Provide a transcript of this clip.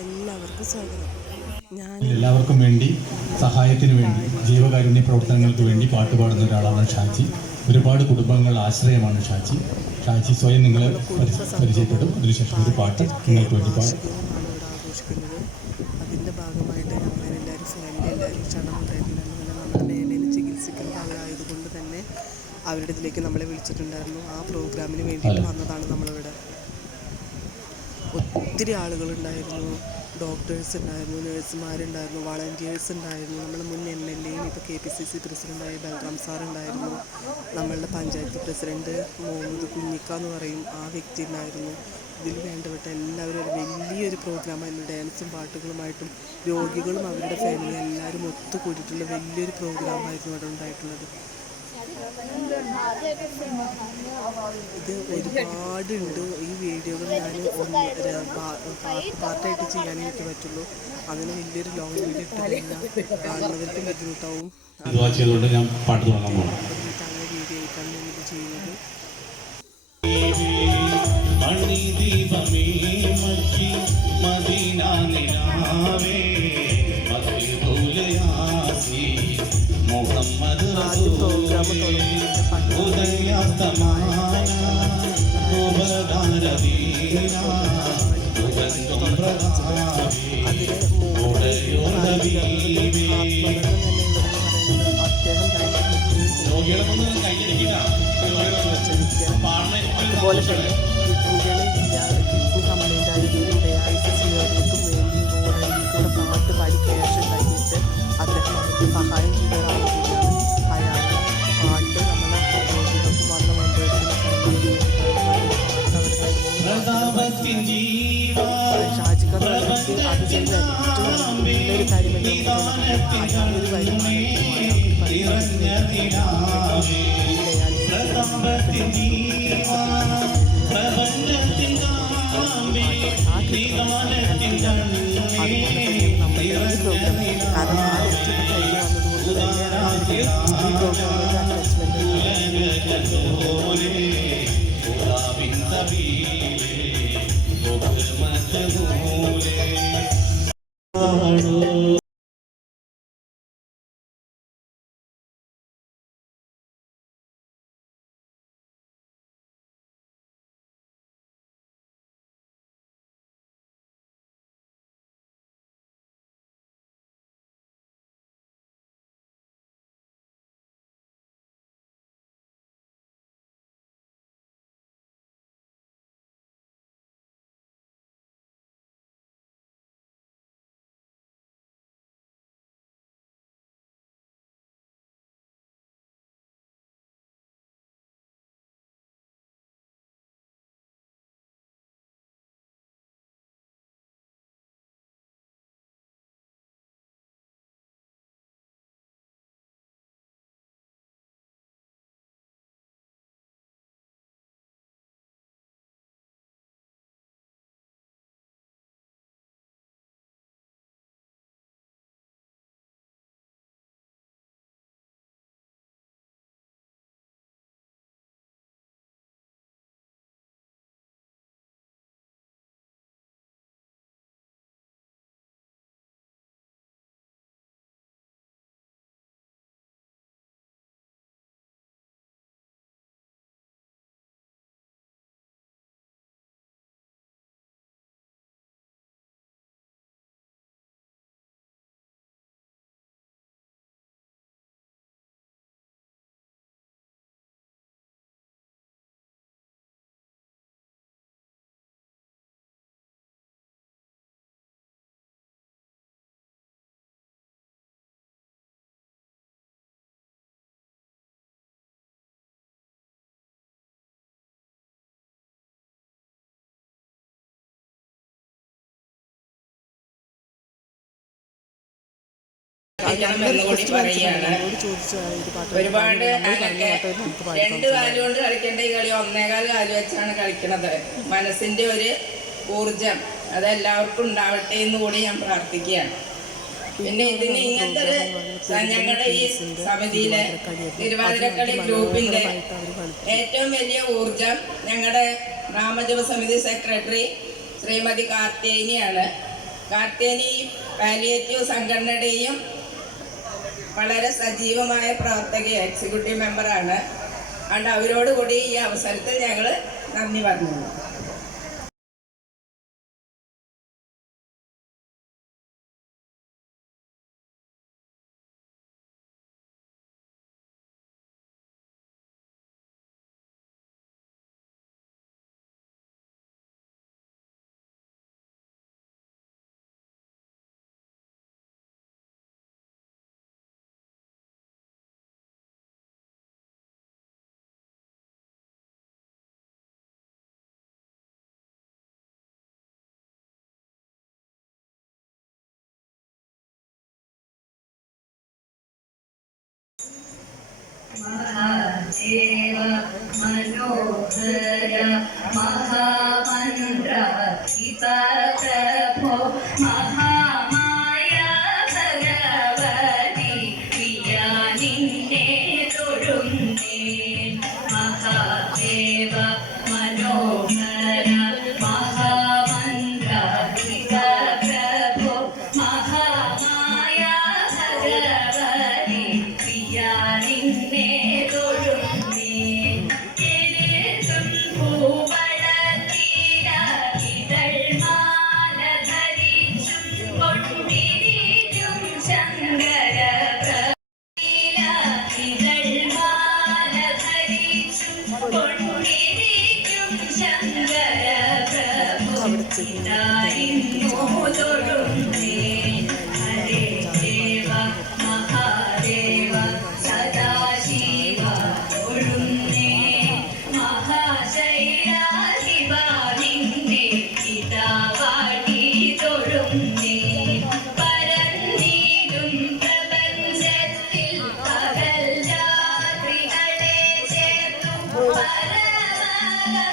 എല്ലാവർക്കും സ്വാഗതം. എല്ലാവർക്കും വേണ്ടി സഹായത്തിന് വേണ്ടി ജീവകാരുണ്യ പ്രവർത്തനങ്ങൾക്ക് വേണ്ടി പാട്ടുപാടുന്ന ഒരാളാണ് ഷാജി. ഒരുപാട് കുടുംബങ്ങൾ ആശ്രയമാണ് ഷാജി. ഷാജി സ്വയം നിങ്ങളെ പരിചയപ്പെടും. അതിനുശേഷം ഒരു പാട്ട് നിങ്ങൾക്ക് വേണ്ടി പാടും. അതിൻ്റെ ഭാഗമായിട്ട് ഞങ്ങളെല്ലാവരും ഫാമിലി എല്ലാവരും ക്ഷണമുണ്ടായിരുന്നു. നമ്മുടെ മേലയിൽ ചികിത്സിക്കുന്ന ആളായതുകൊണ്ട് തന്നെ അവരുടെ ഇതിലേക്ക് നമ്മളെ വിളിച്ചിട്ടുണ്ടായിരുന്നു. ആ പ്രോഗ്രാമിന് വേണ്ടിയിട്ട് വന്നതാണ് നമ്മളിവിടെ. ഒത്തിരി ആളുകളുണ്ടായിരുന്നു. ഡോക്ടേഴ്സ് ഉണ്ടായിരുന്നു, നഴ്സുമാരുണ്ടായിരുന്നു, വളണ്ടിയേഴ്സ് ഉണ്ടായിരുന്നു. നമ്മൾ മുൻ MLA യും ഇപ്പോൾ KPCC പ്രസിഡൻ്റായ ബൽറാം സാറുണ്ടായിരുന്നു. നമ്മളുടെ പഞ്ചായത്ത് പ്രസിഡൻറ്റ് മുഹമ്മദ് കുഞ്ഞിക്ക എന്ന് പറയും, ആ വ്യക്തി ഉണ്ടായിരുന്നു. ഇതിൽ വേണ്ടപ്പെട്ട എല്ലാവരും ഒരു വലിയൊരു പ്രോഗ്രാമായിരുന്നു. ഡാൻസും പാട്ടുകളുമായിട്ടും രോഗികളും അവരുടെ ഫാമിലി എല്ലാവരും ഒത്തുകൂടിയിട്ടുള്ള വലിയൊരു പ്രോഗ്രാമായിരുന്നു അവിടെ ഉണ്ടായിട്ടുള്ളത്. ഇത് ഒരുപാടുണ്ട്. ഈ വീഡിയോകൾ ഞാൻ പാർട്ടായിട്ട് ചെയ്യാൻ എനിക്ക് പറ്റുള്ളൂ. അങ്ങനെ വലിയൊരു ലോങ് വീഡിയോ ഇട്ട് കഴിഞ്ഞാൽ കാണുന്നവർക്കും ബുദ്ധിമുട്ടാവും. ഞാൻ പാട്ട് തുടങ്ങാൻ പോകും. അങ്ങനെ വീഡിയോ ആയിട്ടാണ് ഞാൻ ഇത് ചെയ്യുന്നത്. ആദ്യം പ്രോഗ്രാം അതുപോലെ തന്നെ കിഡ്നി കംപ്ലൈൻ്റ് ആയതിനും ഡയാലിസിസ് ചെയ്യുന്നവർക്കും വേണ്ടി റോഡിൽ കൂടെ പാട്ട് പാടി ക്യാഷ് ഉണ്ടാക്കിയിട്ട് അദ്ദേഹം അവർക്ക് സഹായം ചെയ്ത ഒരാളാണ്. അയാൾ പാട്ട് നമ്മളെ രോഗികൾക്ക് വന്ന മെമ്പേഴ്സിന് ഷാജിക്കാർ അത് ചെയ്ത ഏറ്റവും നല്ലൊരു കാര്യമെന്ന് അയാളൊരു വരുമാനം ഒരുപാട് രണ്ട് കാലുകൊണ്ട് കളിക്കേണ്ട ഈ കളി 1.25 കാല് വെച്ചാണ് കളിക്കുന്നത്. മനസ്സിന്റെ ഒരു ഊർജം അതെല്ലാവർക്കും ഉണ്ടാവട്ടെ എന്ന് കൂടി ഞാൻ പ്രാർത്ഥിക്കുകയാണ്. പിന്നെ ഇതിന് ഇങ്ങനത്തെ ഒരു ഞങ്ങളുടെ ഈ സമിതിയിലെ തിരുവാതിരക്കളി ഗ്രൂപ്പിന്റെ ഏറ്റവും വലിയ ഊർജം ഞങ്ങളുടെ നാമജപ സമിതി സെക്രട്ടറി ശ്രീമതി കാർത്തേനിയാണ്. കാർത്തേനി പാലിയേറ്റീവ് സംഘടനയുടെയും വളരെ സജീവമായ പ്രവർത്തക എക്സിക്യൂട്ടീവ് മെമ്പറാണ്. അതുകൊണ്ട് അവരോട് കൂടി ഈ അവസരത്തിൽ ഞങ്ങൾ നന്ദി പറഞ്ഞു. महादेव मनोहर महामंत्र प्रभो महामाया भगवती प्रिया निन्ने तोरुन्ने महादेव मनोहर महामंत्र प्रभो महामाया भगवती प्रिया निन्ने महादेव सदाशिव महाशैलाशिवा निन्ने पितावाटी തൊഴുന്നേ പരന്നീടും പ്രപഞ്ചത്തിൽ പകൽ രാത്രികളെ ചേർത്തു പരമഗംഭീരമാ